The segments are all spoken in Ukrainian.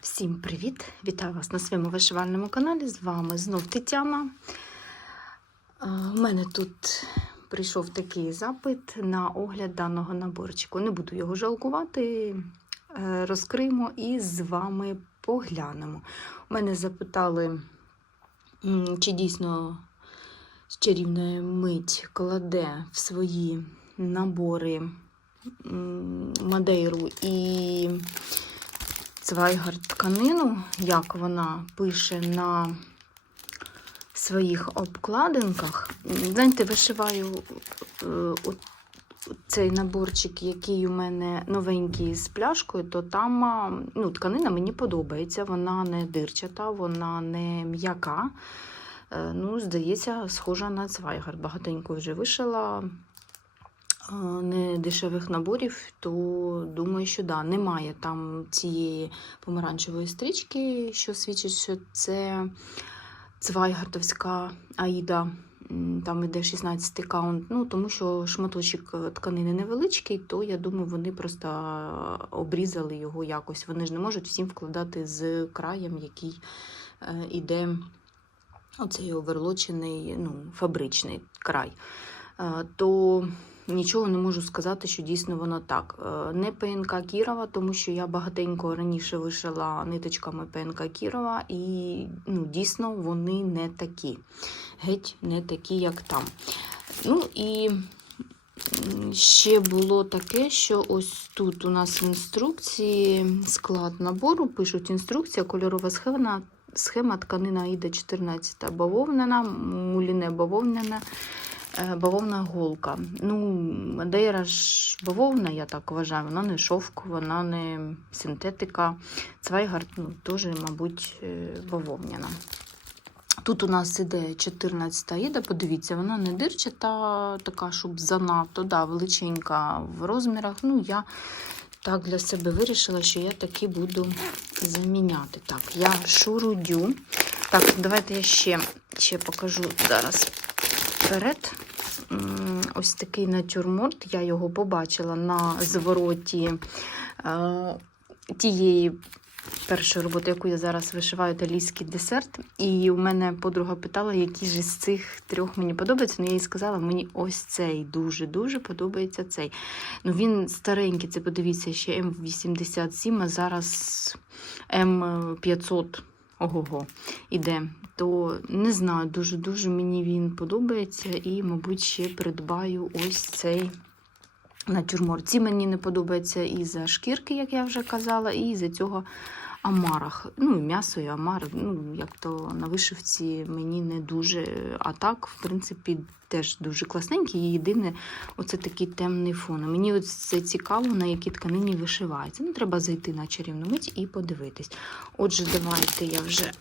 Всім привіт! Вітаю вас на своєму вишивальному каналі. З вами знов Тетяна. У мене тут прийшов такий запит на огляд даного наборчику. Не буду його жалкувати, е, розкриємо і з вами поглянемо. У мене запитали, чи дійсно з чарівної мить кладе в свої набори Мадейру і Цвайгард тканину, як вона пише на своїх обкладинках. Знаєте, вишиваю е, цей наборчик, який у мене новенький з пляшкою, то там ну, тканина мені подобається. Вона не дирчата, вона не м'яка. Е, Ну, здається, схожа на Цвайгард. Багатенько вже вишила не дешевих наборів, то думаю, що да, немає там цієї помаранчевої стрічки, що свідчить, що це цвайгартовська аїда. Там іде 16 каунт. Ну, тому що шматочок тканини невеличкий, то я думаю, вони просто обрізали його якось. Вони ж не можуть всім вкладати з краєм, який е, іде оцей оверлочений, ну, фабричний край. Е, То нічого не можу сказати, що дійсно воно так. Е, Не ПНК Кірова, тому що я багатенько раніше вишила ниточками ПНК Кірова, і ну, дійсно вони не такі. Геть не такі, як там. Ну і ще було таке, що ось тут у нас в інструкції склад набору пишуть інструкція, кольорова схема, схема тканина Аїда 14 бавовняна, муліне бавовняна, е, бавовна голка. Ну, Мадейра ж бавовна, я так вважаю, вона не шовк, вона не синтетика. Цвайгард ну, теж, мабуть, е, бавовняна. Тут у нас іде 14 аїда, подивіться, вона не дирчата, така, щоб занадто, да, величенька в розмірах. Ну, я так для себе вирішила, що я таки буду заміняти. Так, я шурудю. Так, давайте я ще, ще покажу зараз вперед. Ось такий натюрморт. Я його побачила на звороті е, тієї першої роботи, яку я зараз вишиваю, італійський десерт. І у мене подруга питала, який же з цих трьох мені подобається. Ну, я їй сказала, мені ось цей дуже-дуже подобається цей. Ну, Він старенький, це подивіться, ще М87, а зараз М500 ого-го іде. То не знаю, дуже-дуже мені він подобається. І, мабуть, ще придбаю ось цей натюрморт. Ці мені не подобається і за шкірки, як я вже казала, і за цього амарах. Ну, і м'ясо і амар, ну, як то на вишивці мені не дуже. А так, в принципі, теж дуже класненький. І єдине, оце такий темний фон. Мені це цікаво, на якій тканині вишивається. Ну, треба зайти на чарівну мить і подивитись. Отже, давайте я вже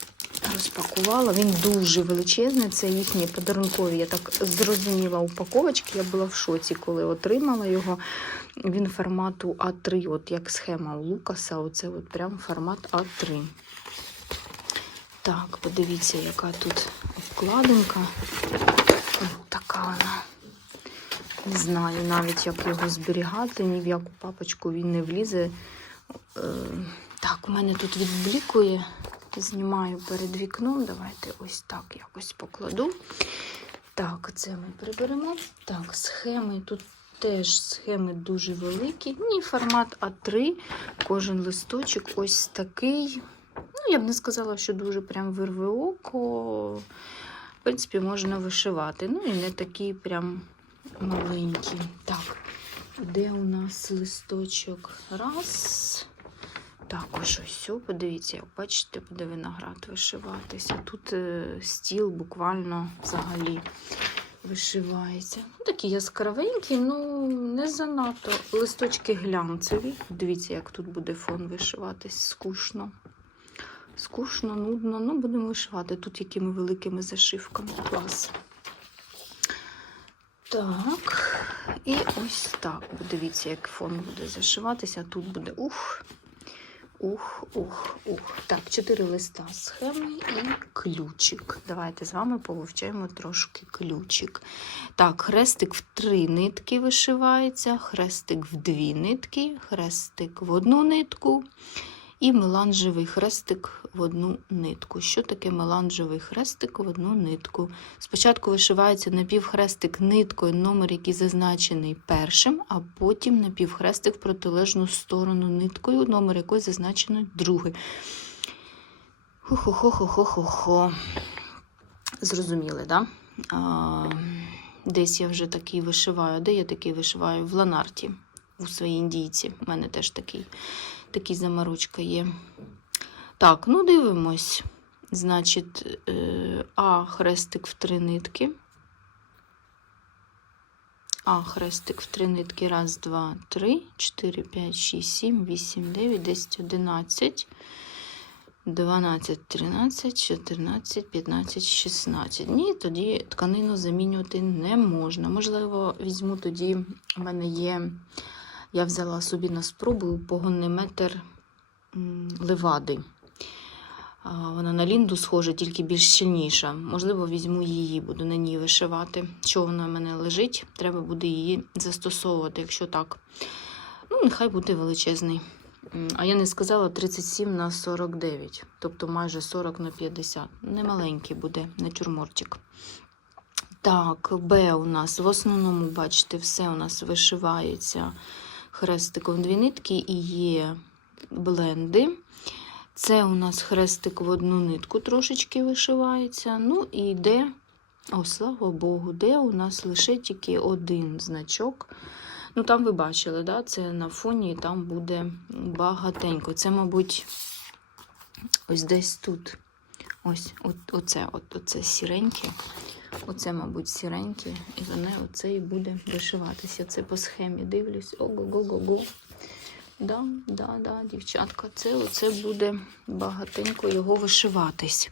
розпакувала. Він дуже величезний. Це їхні подарункові. Я так зрозуміла упаковочки. Я була в шоці, коли отримала його. Він формату А3, от як схема у Лукаса. Оце от прям формат А3. Так, подивіться, яка тут обкладинка. От така вона. Не знаю навіть, як його зберігати, ні в яку папочку він не влізе. Е, Так, у мене тут відблікує. Знімаю перед вікном. Давайте ось так якось покладу. Так, це ми приберемо. Так, схеми. Тут теж схеми дуже великі. Ні, формат А3. Кожен листочок ось такий. Ну, я б не сказала, що дуже прям вирве око. В принципі, можна вишивати. Ну і не такі прям маленькі. Так, де у нас листочок? Раз. Також ось, подивіться, як бачите, буде виноград вишиватися. Тут е, стіл буквально взагалі вишивається. Ну, такі яскравенькі, ну не занадто. Листочки глянцеві. Дивіться, як тут буде фон вишиватись скучно. Скучно, нудно, ну будемо вишивати тут якими великими зашивками. Клас. Так, і ось так. Дивіться, як фон буде зашиватися. Тут буде ух. Ух, ух, ух. Так, чотири листа схеми і ключик. Давайте з вами повивчаємо трошки ключик. Так, хрестик в три нитки вишивається, хрестик в дві нитки, хрестик в одну нитку і меланжевий хрестик в одну нитку. Що таке меланжевий хрестик в одну нитку? Спочатку вишивається напівхрестик ниткою, номер, який зазначений першим, а потім напівхрестик в протилежну сторону ниткою, номер якої зазначено другий. Хо-хо-хо-хо-хо-хо. Зрозуміли, так? Да? Десь я вже такий вишиваю. Де я такий вишиваю? В Ланарті, у своїй індійці. У мене теж такий, такий заморочка є. Так, ну дивимось. Значить, е, А хрестик в три нитки. А хрестик в три нитки. Раз, два, три, чотири, п'ять, шість, сім, вісім, дев'ять, десять, одинадцять. 12, 13, 14, 15, 16. Ні, тоді тканину замінювати не можна. Можливо, візьму тоді, у мене є, я взяла собі на спробу погонний метр левади. Вона на лінду схожа, тільки більш щільніша. Можливо, візьму її, буду на ній вишивати. Що вона в мене лежить, треба буде її застосовувати, якщо так. Ну, нехай буде величезний. А я не сказала 37 на 49, тобто майже 40 на 50. Немаленький буде натюрмортик. Так, Б у нас в основному, бачите, все у нас вишивається хрестиком дві нитки і є бленди. Це у нас хрестик в одну нитку трошечки вишивається. Ну і Д, о, слава Богу, Д у нас лише тільки один значок. Ну, там ви бачили, да? це на фоні, там буде багатенько. Це, мабуть, ось десь тут. Ось оце, оце сіреньке. Оце, мабуть, сіреньке. І воно оце і буде вишиватися. Це по схемі дивлюсь. Ого-го-го-го. Да, да, да, дівчатка, це оце буде багатенько його вишиватись.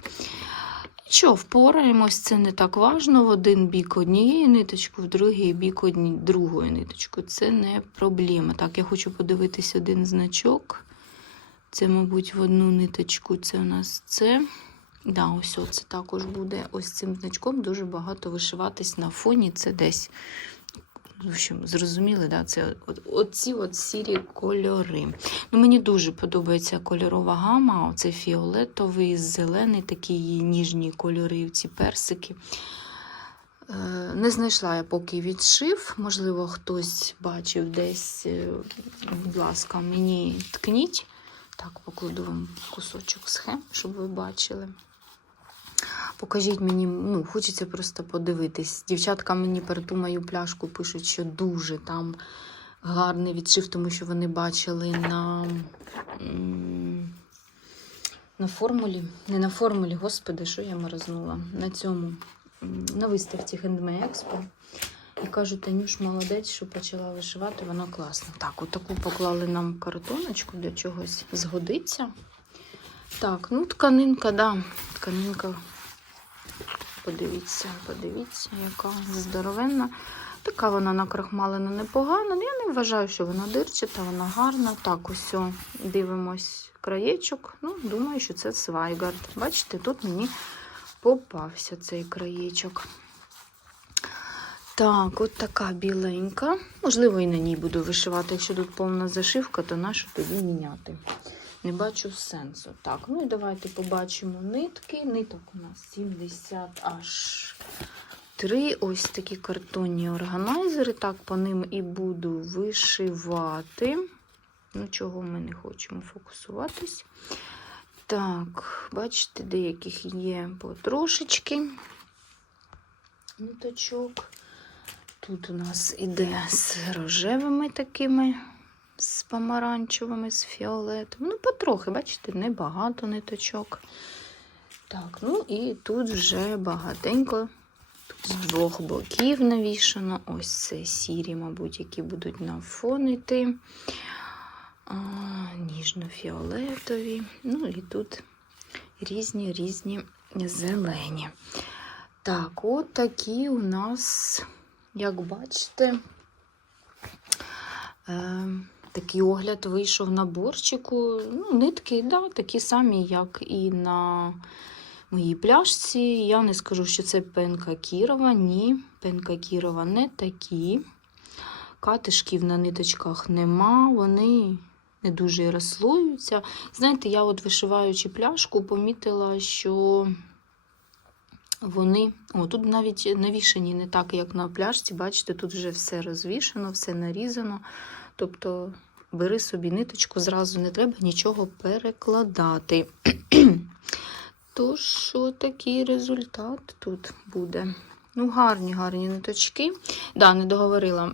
Що, впораємось, це не так важно. В один бік однієї ниточки, в другий бік одні, другої ниточки. Це не проблема. Так, я хочу подивитись один значок. Це, мабуть, в одну ниточку. Це у нас це. Да, ось це також буде ось цим значком дуже багато вишиватись на фоні. Це десь. В общем, зрозуміли, да? це от, оці от сірі кольори. Ну, мені дуже подобається кольорова гама. Оце фіолетовий, зелений, такі ніжні кольори, ці персики. Е, Не знайшла я поки відшив. Можливо, хтось бачив десь, е, будь ласка, мені ткніть. Так, покладу вам кусочок схем, щоб ви бачили. Покажіть мені, ну, хочеться просто подивитись. Дівчатка мені ту мою пляшку пишуть, що дуже там гарний відшив, тому що вони бачили на, на формулі. Не на формулі, господи, що я маразнула. На цьому, на виставці Handmade Expo. І кажуть, Танюш, молодець, що почала вишивати, воно класно. Так, отаку поклали нам картоночку для чогось згодиться. Так, ну тканинка, да, тканинка. Подивіться, подивіться, яка здоровенна. Така вона накрахмалена непогано. Я не вважаю, що вона дирчата, вона гарна. Так, ось дивимось краєчок. Ну, думаю, що це свайгард. Бачите, тут мені попався цей краєчок. Так, от така біленька. Можливо, і на ній буду вишивати. Якщо тут повна зашивка, то нащо тоді міняти? Не бачу сенсу. Так, ну і давайте побачимо нитки. Ниток у нас 70 аж 3. Ось такі картонні органайзери. Так, по ним і буду вишивати. Ну, чого ми не хочемо фокусуватись. Так, бачите, деяких є потрошечки ниточок. Тут у нас іде з рожевими такими, з помаранчевими, з фіолетовими. Ну, потрохи, бачите, небагато ниточок. Так, ну і тут вже багатенько. Тут з двох боків навішано. Ось це сірі, мабуть, які будуть на фон йти. Ніжно-фіолетові. Ну і тут різні різні зелені. Так, от такі у нас, як бачите, е, такий огляд вийшов на борчику. Ну, нитки, да, такі самі, як і на моїй пляшці. Я не скажу, що це пенка Кірова. Ні, пенка Кірова не такі. Катишків на ниточках нема. Вони не дуже розслоюються. Знаєте, я от вишиваючи пляшку, помітила, що вони. О, тут навіть навішані не так, як на пляшці. Бачите, тут вже все розвішено, все нарізано. Тобто бери собі ниточку, зразу не треба нічого перекладати. Тож, такий результат тут буде. Ну, гарні, гарні ниточки. Да, не договорила.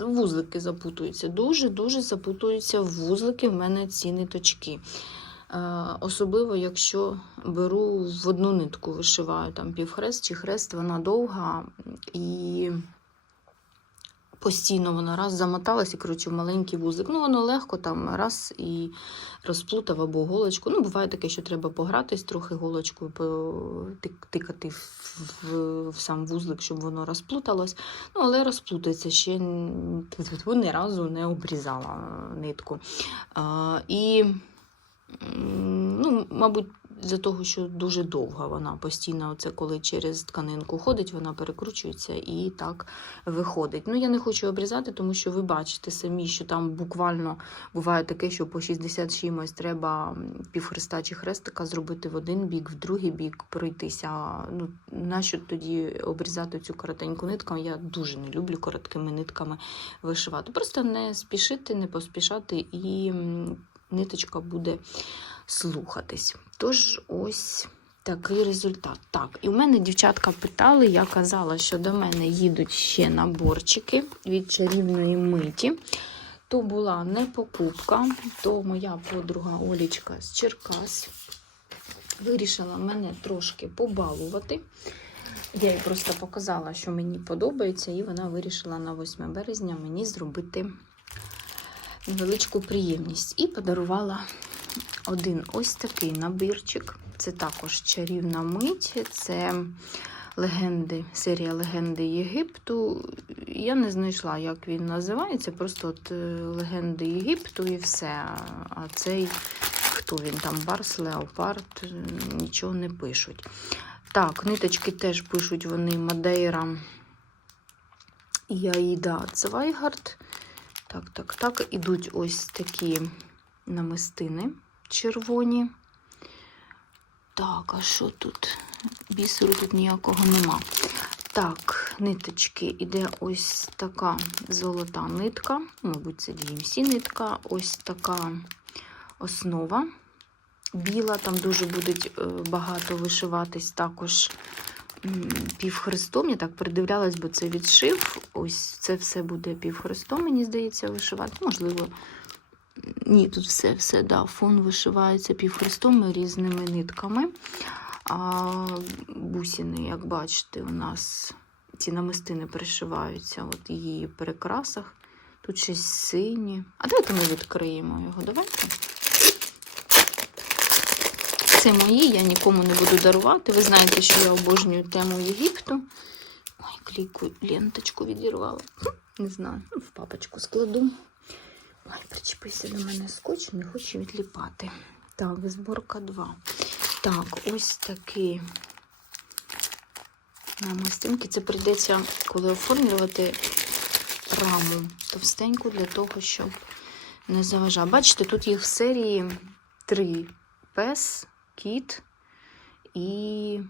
Вузлики запутуються. Дуже-дуже запутуються вузлики в мене ці ниточки. Е, Особливо, якщо беру в одну нитку, вишиваю там півхрест чи хрест, вона довга і постійно вона раз замоталась і коротше, в маленький вузлик. Ну, воно легко там раз і розплутав або голочку. Ну, буває таке, що треба погратись, трохи голочкою тикати в, в, в сам вузлик, щоб воно розплуталось. Ну, але розплутається ще ні разу не обрізала нитку. А, і, ну, мабуть, за того, що дуже довга вона постійно, оце коли через тканинку ходить, вона перекручується і так виходить. Ну, я не хочу обрізати, тому що ви бачите самі, що там буквально буває таке, що по 60 чимось треба півхреста чи хрестика зробити в один бік, в другий бік пройтися. Ну, нащо тоді обрізати цю коротеньку нитку? Я дуже не люблю короткими нитками вишивати. Просто не спішити, не поспішати, і ниточка буде слухатись. Тож ось такий результат. Так, і в мене дівчатка питали, я казала, що до мене їдуть ще наборчики від чарівної миті. То була не покупка, то моя подруга Олічка з Черкас вирішила мене трошки побалувати. Я їй просто показала, що мені подобається, і вона вирішила на 8 березня мені зробити невеличку приємність. І подарувала один ось такий набірчик. Це також чарівна мить, це легенди, серія легенди Єгипту. Я не знайшла, як він називається. Просто от е, легенди Єгипту і все. А цей, хто він там, Барс, Леопард, е, нічого не пишуть. Так, ниточки теж пишуть вони Мадейра і Аїда Цвайгард. Так, так, так. Ідуть ось такі намистини червоні. Так, а що тут? Бісеру тут ніякого нема. Так, ниточки іде ось така золота нитка, мабуть, це DMC нитка, ось така основа біла, там дуже буде багато вишиватись також півхрестом. Я так придивлялась, бо це відшив. Ось це все буде півхрестом, мені здається, вишивати. Можливо, ні, тут все, все, да, фон вишивається півхрестом різними нитками. А бусини, як бачите, у нас ці намистини перешиваються от її перекрасах. Тут щось синє. А давайте ми відкриємо його. Давайте. Це мої, я нікому не буду дарувати. Ви знаєте, що я обожнюю тему Єгипту. Ой, клійку ленточку відірвала. Не знаю, в папочку складу. Ой, причепився до мене скотч, не хочу відліпати. Так, зборка 2. Так, ось такі намистинки. Це прийдеться, коли оформлювати раму товстеньку для того, щоб не заважав. Бачите, тут їх в серії три пес, кіт і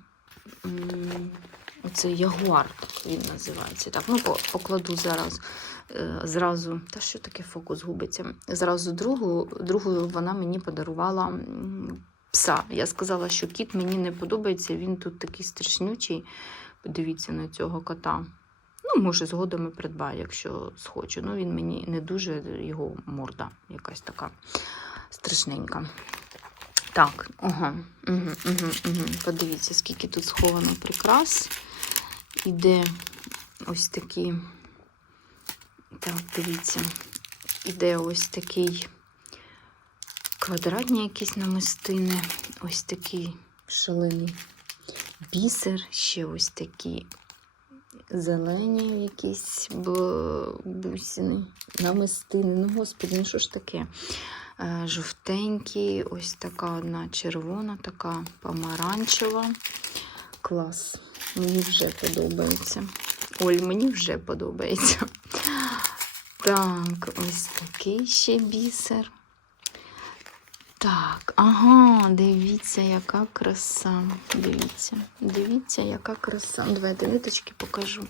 оцей ягуар, він називається. Так, ну покладу зараз е, зразу. Та що таке фокус губиться? Зразу другу, другу вона мені подарувала пса. Я сказала, що кіт мені не подобається, він тут такий страшнючий. Подивіться на цього кота. Ну, може, згодом і придбаю, якщо схочу. Ну, він мені не дуже його морда якась така страшненька. Так, ага, угу, угу, угу. подивіться, скільки тут сховано прикрас. Іде ось такі. Так, дивіться, іде ось такий квадратні якісь намистини, ось такий шалений бісер, ще ось такі зелені якісь бусини, намистини. Ну, господи, ну що ж таке? Е, Жовтенькі, ось така одна червона, така помаранчева. Клас. Мені вже подобається. Оль, мені вже подобається. Так, ось такий ще бісер. Так, ага, дивіться, яка краса. Дивіться, дивіться, яка краса. Давайте ниточки покажу.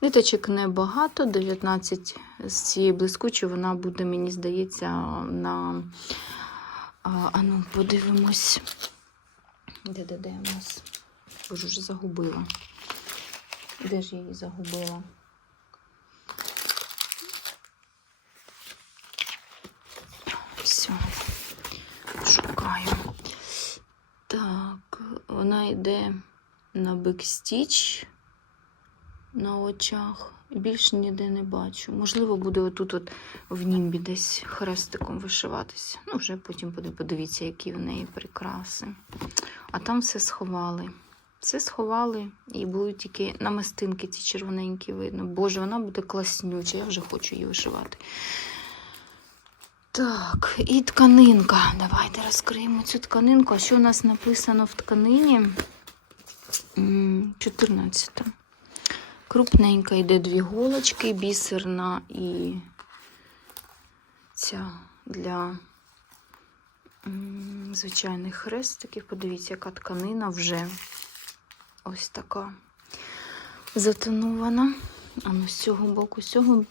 Ниточок небагато, 19 з цієї блискучої вона буде, мені здається, на. А, ну, подивимось. Де, де, де у нас? Боже, вже загубила. Де ж я її загубила? Все, шукаю. Так, вона йде на бекстіч на очах. Більше ніде не бачу. Можливо, буде отут от в німбі десь хрестиком вишиватися. Ну, вже потім подивіться, які в неї прикраси. А там все сховали. Все сховали і будуть тільки намистинки ці червоненькі видно. Боже, вона буде класнюча, я вже хочу її вишивати. Так, і тканинка. Давайте розкриємо цю тканинку. А що у нас написано в тканині? 14. Крупненька йде дві голочки, бісерна і ця для звичайних хрестиків. Подивіться, яка тканина вже ось така затонована. А ну з цього боку, з цього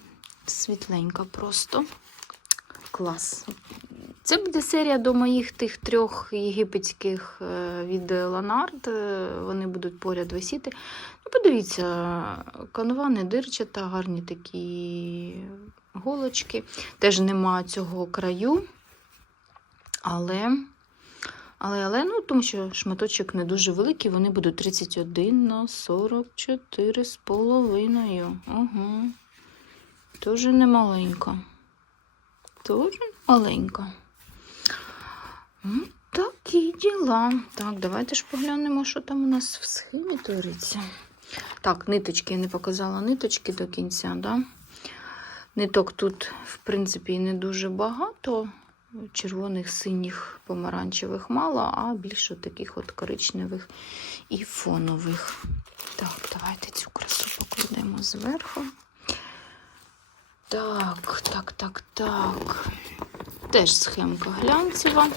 світленька просто. Клас. Це буде серія до моїх тих трьох єгипетських е, від Ланард. Е, Вони будуть поряд висіти. Ну, подивіться, не дирчата, гарні такі голочки. Теж нема цього краю. Але, але, але, ну, тому що шматочок не дуже великий, вони будуть 31 на 44 з. Дуже немаленько. Дуже маленька. Ну, Такі діла. Так, давайте ж поглянемо, що там у нас в схемі твориться. Так, ниточки я не показала ниточки до кінця, да? Ниток тут, в принципі, не дуже багато. Червоних, синіх, помаранчевих мало, а більше таких от коричневих і фонових. Так, давайте цю красу покладемо зверху. Так, так, так, так. Теж схемка глянцева.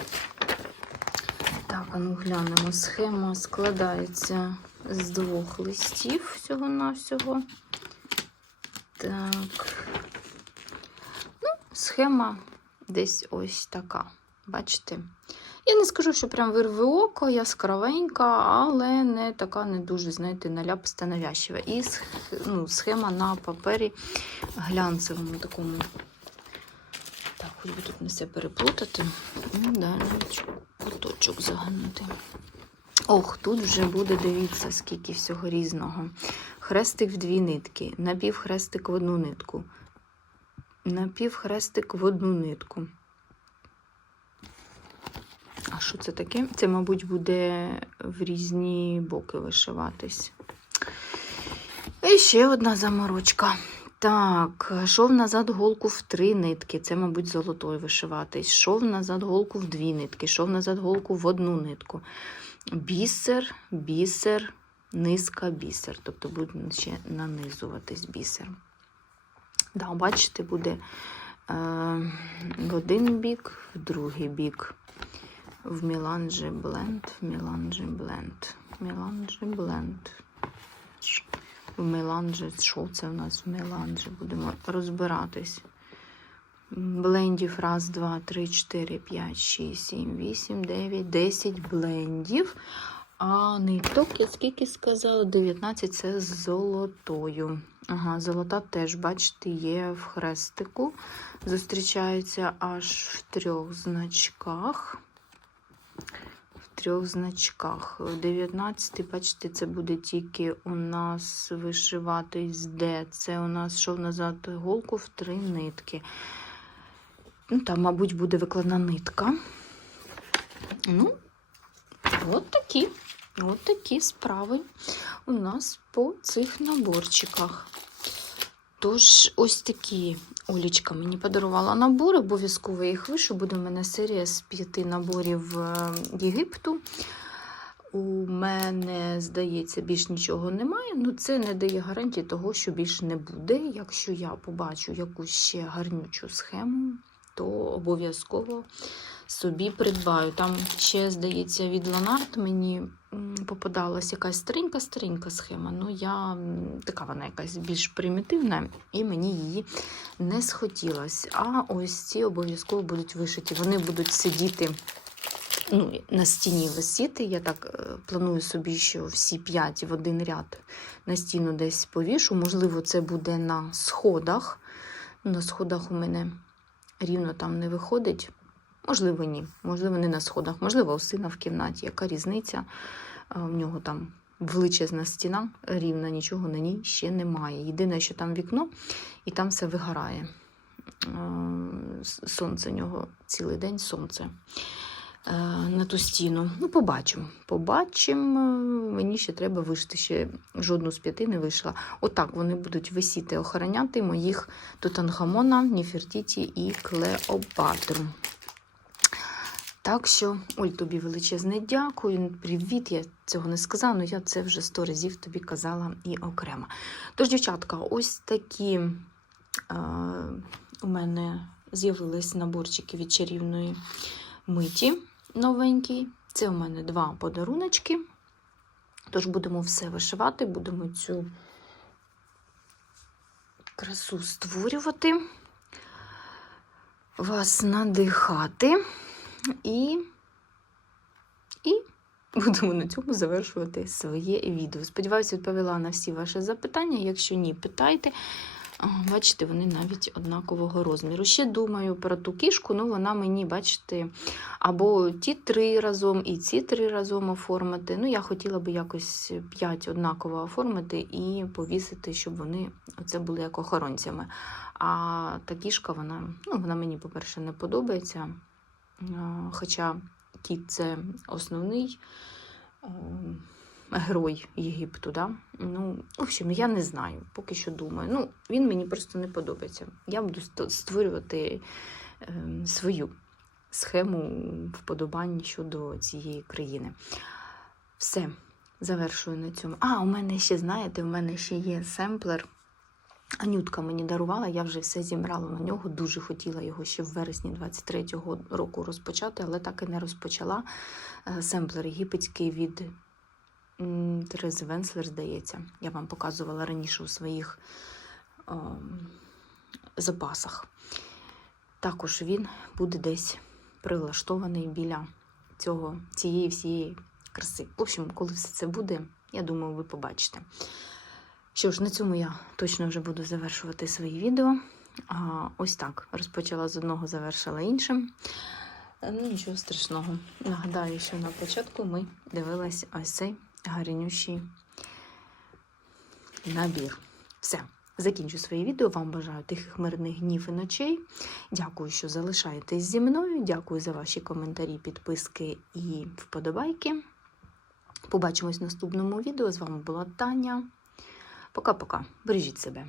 Так, а ну глянемо. Схема складається з двох листів всього-навсього. Так. Ну, схема десь ось така. Бачите? Я не скажу, що прям вирве око, яскравенька, але не така не дуже, знаєте, наляписта навязчива. І ну, схема на папері глянцевому такому. Так, хоч би тут не все переплутати. Ну, далі куточок загнути. Ох, тут вже буде, дивіться, скільки всього різного. Хрестик в дві нитки, напівхрестик в одну нитку, напівхрестик в одну нитку. А що це таке? Це, мабуть, буде в різні боки вишиватись. І ще одна заморочка. Так, шов назад голку в три нитки. Це, мабуть, золотою вишиватись. Шов назад голку в дві нитки, шов назад голку в одну нитку. Бісер, бісер, низка, бісер. Тобто буде ще нанизуватись бісер. Да, бачите, буде е, в один бік, в другий бік. В Міланжі бленд, в Міланжі бленд, Міланжі бленд. В Меланжі, що це в нас в Меланжі? Будемо розбиратись. Блендів раз, два, три, чотири, п'ять, шість, сім, вісім, дев'ять, десять блендів. А ниток, я скільки сказала, 19 це з золотою. Ага, золота теж, бачите, є в хрестику. Зустрічається аж в трьох значках. В трьох значках. 19, бачите, це буде тільки у нас вишиватись де. Це у нас шов назад голку в три нитки. Ну, там, мабуть, буде викладна нитка. Ну, от такі. От такі справи у нас по цих наборчиках. Тож, ось такі Олічка мені подарувала набори, обов'язково їх вишу. Буде в мене серія з п'яти наборів е, Єгипту. у мене, здається, більш нічого немає. Ну, це не дає гарантії того, що більш не буде. Якщо я побачу якусь ще гарнючу схему, то обов'язково собі придбаю. Там ще, здається, від Ланарт мені попадалась якась старенька-старенька схема. Ну, я така вона якась більш примітивна, і мені її не схотілося. А ось ці обов'язково будуть вишиті. Вони будуть сидіти ну, на стіні висіти. Я так е, планую собі, що всі п'ять в один ряд на стіну десь повішу. Можливо, це буде на сходах. На сходах у мене рівно там не виходить. Можливо, ні. Можливо, не на сходах. Можливо, у сина в кімнаті. Яка різниця? А, В нього там величезна стіна, рівна, нічого на ній ще немає. Єдине, що там вікно, і там все вигорає. Е, Сонце у нього цілий день сонце е, на ту стіну. Ну, побачимо. Побачимо. Мені ще треба вишити. Ще жодну з п'яти не вийшла. Отак вони будуть висіти, охороняти моїх Тутанхамона, Ніфертіті і Клеопатру. Так що, Оль, тобі величезне дякую. Привіт, я цього не сказала, але я це вже сто разів тобі казала і окремо. Тож, дівчатка, ось такі е, у мене з'явились наборчики від чарівної миті новенькі. Це у мене два подаруночки. Тож будемо все вишивати, будемо цю красу створювати, вас надихати і, і будемо на цьому завершувати своє відео. Сподіваюся, відповіла на всі ваші запитання. Якщо ні, питайте. Бачите, вони навіть однакового розміру. Ще думаю про ту кішку, ну вона мені, бачите, або ті три разом, і ці три разом оформити. Ну, я хотіла би якось п'ять однаково оформити і повісити, щоб вони оце були як охоронцями. А та кішка, вона, ну, вона мені, по-перше, не подобається. Хоча кіт це основний. Герой Єгипту, да? Ну, в общем, я не знаю, поки що думаю. Ну, він мені просто не подобається. Я буду створювати ем, свою схему вподобань щодо цієї країни. Все, завершую на цьому. А, у мене ще, знаєте, у мене ще є семплер. Анютка мені дарувала, я вже все зібрала на нього. Дуже хотіла його ще в вересні 23-го року розпочати, але так і не розпочала. Е, Семплер єгипетський від Терези Венслер, здається. Я вам показувала раніше у своїх ем, запасах. Також він буде десь прилаштований біля цього, цієї всієї краси. В общем, коли все це буде, я думаю, ви побачите. Що ж, на цьому я точно вже буду завершувати свої відео. А, ось так. Розпочала з одного, завершила іншим. Е, Ну, нічого страшного. Нагадаю, що на початку ми дивились ось цей гарнющий набір. Все. Закінчу своє відео. Вам бажаю тихих мирних днів і ночей. Дякую, що залишаєтесь зі мною. Дякую за ваші коментарі, підписки і вподобайки. Побачимось в наступному відео. З вами була Таня. Пока-пока. Бережіть себе.